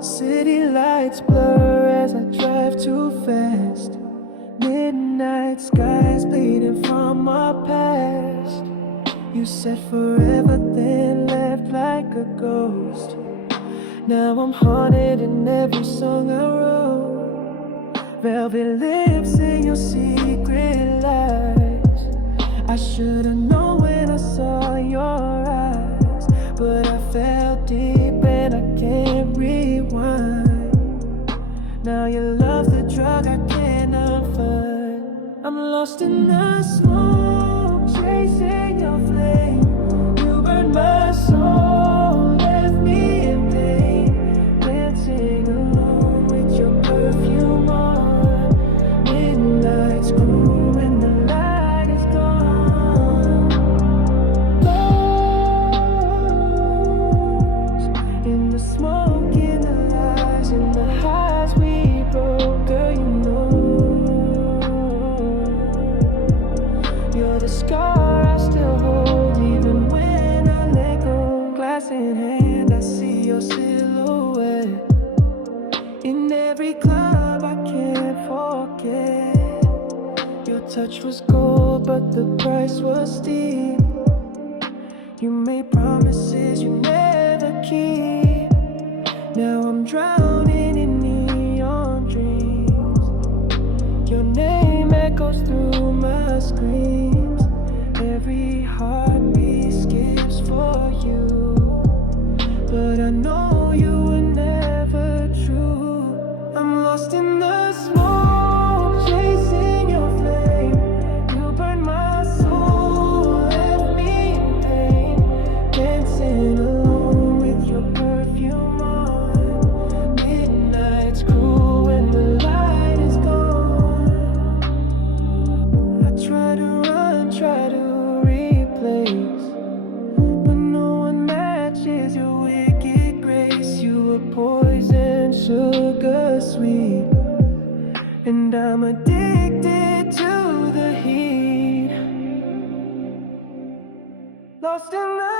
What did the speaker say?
City lights blur as I drive too fast. Midnight skies bleeding from our past. You said forever, then left like a ghost. Now I'm haunted in every song I wrote. Velvet lips in your secret lies. I should've known when I saw your eyes, but I fell deep and I can't rewind. Now your love's the drug I cannot find. I'm lost in the smoke, chasing your flame. You burned my soul, left me in pain, dancing alone with your perfume on. Midnight's cool when the light is gone. Lost in the smoke, in the lies, in the highs we broke, girl, you know. You're the scar I still hold, even when I let go. Glass in hand, I see your silhouette. In every club I can't forget. Your touch was gold, but the price was steep. You made promises you never keep. Now I'm drowning in neon dreams. Your name echoes through my screams. Every heartbeat skips for you, but I know you were never true. I'm lost in the smoke, chasing your flame. You burned my soul, left me in pain, dancing alone with your perfume on. Midnight's cruel when the light is gone. I try to run, try to replace, but no one matches your wicked grace. You were poison, sugar sweet, and I'm addicted to the heat. Lost in the